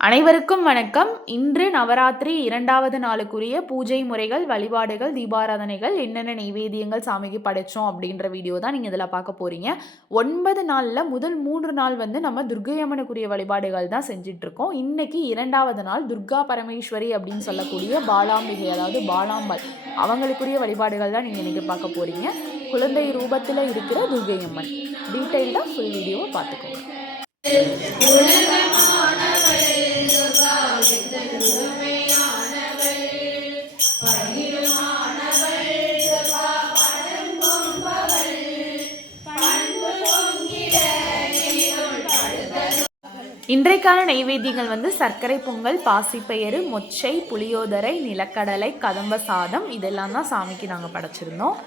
அனைவருக்கும் வணக்கம். இன்று நவராத்திரி 2வது நாளுக்குரிய பூஜை முறைகள், வழிபாடுகள், தீபாராதனைகள், என்னென்ன நெய்வேத்தியங்கள் சாமிக்கு படைச்சோம் அப்படின்ற வீடியோ தான் நீங்கள் இதில் பார்க்க போகிறீங்க. 9 நாளில் முதல் 3 நாள் நம்ம துர்க்கை அம்மனுக்குரிய வழிபாடுகள் தான் செஞ்சிட்ருக்கோம். இன்றைக்கி 2வது நாள் துர்கா பரமேஸ்வரி அப்படின்னு சொல்லக்கூடிய பாலாம்பிகை, அதாவது பாலாம்பாள், அவங்களுக்குரிய வழிபாடுகள் தான் நீங்கள் இன்றைக்கி பார்க்க போகிறீங்க. குழந்தை ரூபத்தில் இருக்கிற துர்க்கை அம்மன். டீட்டெயில்டாக ஃபுல் வீடியோவை பார்த்துக்கோங்க. இன்றைக்கான நைவேத்தியங்கள் சர்க்கரை பொங்கல், பாசிப்பயிறு, மொச்சை, புளியோதரை, நிலக்கடலை, கதம்ப சாதம், இதெல்லாம் தான் சாமிக்கு நாங்கள் படைச்சிருந்தோம்.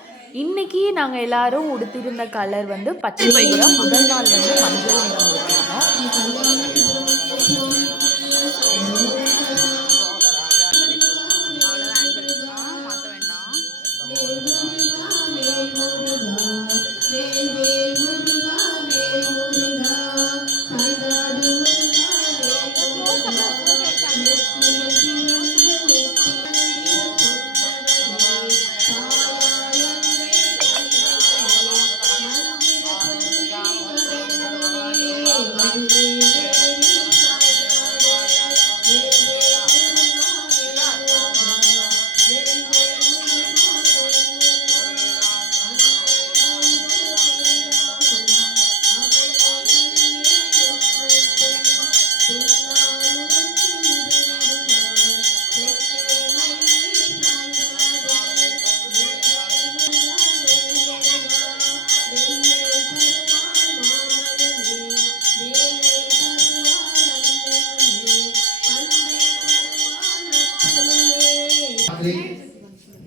இன்னைக்கு நாங்கள் எல்லாரும் உடுத்திருந்த கலர் பச்சை நிறம். முதல் நாள் மஞ்சள் நிறம் உடுத்திருந்தோம்.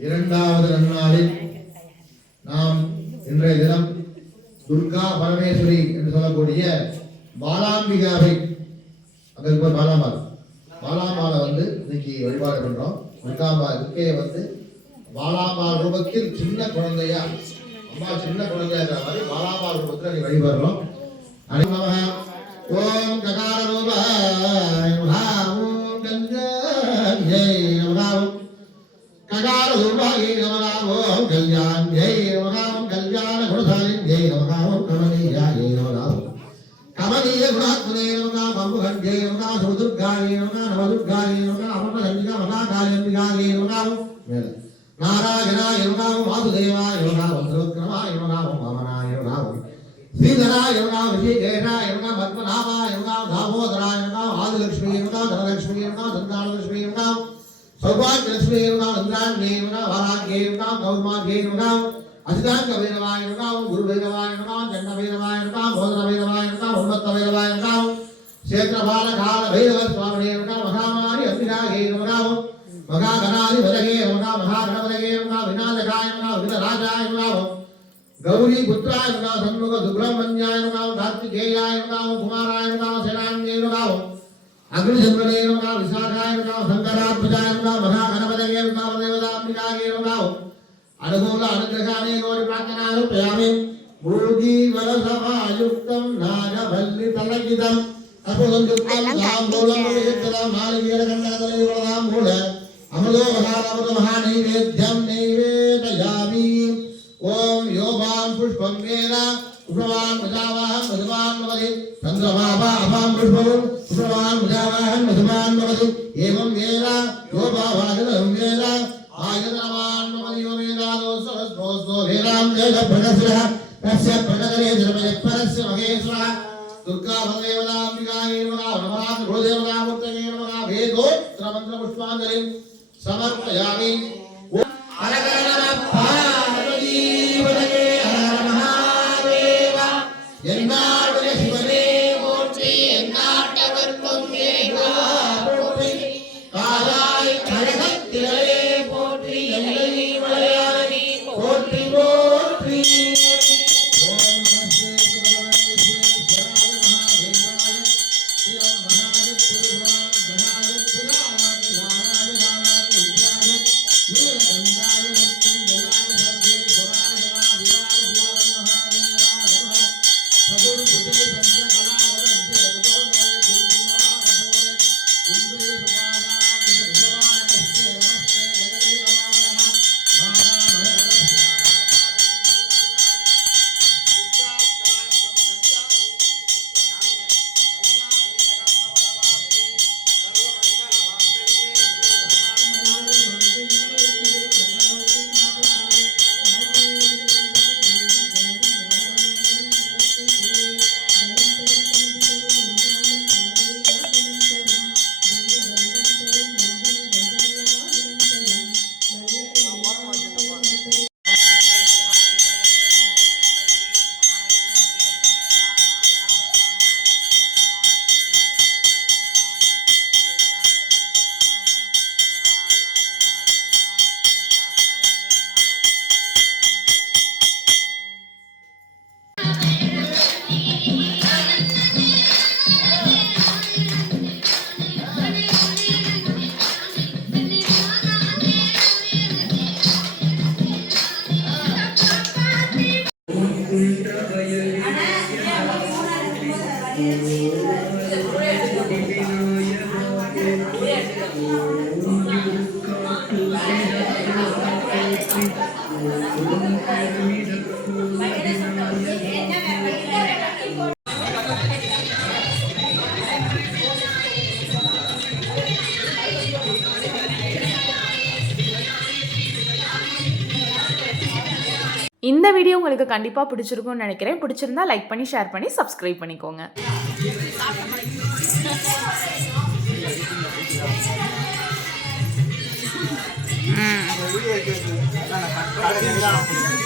இரண்டாவது நன்னாளில் நாம் இன்றைய தினம் துர்கா பரமேஸ்வரி என்று சொல்லக்கூடிய பாலாம்பிகாவை, அதற்கு பாலாமாலை இன்னைக்கு வழிபாடு பண்றோம். துர்க்கையை பாலாமால் ரூபத்தில் சின்ன குழந்தையா, அம்மா சின்ன குழந்தையா இருக்கிற மாதிரி பாலாமால் ரூபத்தில் நீ வழிபடுறோம். ஓம் ககார ரூபாய் ஓம் கஞ்ச ககார ரூபாயை நமகாவோம் கல்யாண் ஜெய் நமகாவோம் கல்யாண குணசாலின் ஜெய் நமகாவோம் கமனீயாயை நமகாவோம் கமனீய குணாத்மனே நமகாம் அம்புகன் ஜெய் நமகா சுதுர்காயை நமகா நவதுர்காயை நமகா அமரசஞ்சிகா மகாகாலியம்பிகாயை நமகாவோம் நாராயணாய நமகாவோம் வாசுதேவாய நமகாவோம் திருவிக்ரமாய நமகாவோம் வாமனாய நமகாவோம் ஸ்ரீதராய நமகாவோம் ரிஷிகேஷாய நமகாம் பத்மநாபாய நமகாம் தாமோதராய நமகாம் ஆதிலட்சுமி நமகாம் தனலட்சுமி நமகாம் சந்தானலட்சுமி நமகாம் சௌபாகியலட்சுமி நமகாம் இந்திராணி நமகாம் வாராகியை நமகாம் கௌர்மாகியை நமகாம் அசிதாங்க வைரவாய நமகாம் குரு வைரவாய நமகாம் ஜன்ன வைரவாய நமகாம் போதன வைரவாய நமகாம் உன்மத்த வைரவாய நமகாம் சேத்திரபால கால வைரவ சுவாமியே நமகாம் மகாமாரி அம்பிகாயை நமகாம் மகாகணாதி வதகே நமகாம் மகாகணவதகே நமகாம் விநாயகாய நமகாம் விநாராஜாய நமகாம் கௌரி புத்திராய நமகாம் சண்முக சுப்பிரமணியாய நமகாம் கார்த்திகேயாய நமகாம் குமாராய நமகாம் சேனான்யே நமகாம் அக்னிசந்திரனே நமகாம் விசாகாய நமகாம் சங்கராத்மஜாய நமகாம் மகாகணபதயே நமகாம் தேவதாம்பிகாயே நமகாம் அனுகூல அனுகிரகானே கோரி பிரார்த்தனாரு பிரயாமி முருகி வலசமாயுக்தம் நாகவல்லி தலகிதம் அபுதந்துக்தம் தாம்பூலம் விகித்ததாம் நாளிகேர கண்டகதலை வளதாம் மூல அமதோ மகாரமத மகாநைவேத்யம் நைவேதயாமி ஓம் யோபாம் புஷ்பம் வேத உபவான் மஜாவாஹம் மதுமான் மவதி சந்திரமாபா அபாம் புஷ்பம் உபவான் மஜாவாஹம் மதுமான் மவதி ஏவம் வேத யோபாவாகிதம் வேத ஆயதனவான் மவதி யோவேதாதோ சரஸ்போஸ்தோ வேதாம் தேஜ பிரகசிரஹ தஸ்ய பிரகதரே ஜனமய பரஸ்ய மகேஸ்வரஹ துர்கா பதேவதாம்பிகாயே நமஹ நமஹ குருதேவதாமுக்தயே நமஹ வேதோத்திர மந்திர புஷ்பாஞ்சலிம் சமர்ப்பயாமி. இந்த வீடியோ உங்களுக்கு கண்டிப்பாக பிடிச்சிருக்கும்னு நினைக்கிறேன். பிடிச்சிருந்தா லைக் பண்ணி, ஷேர் பண்ணி, சப்ஸ்கிரைப் பண்ணிக்கோங்க. வீடியோ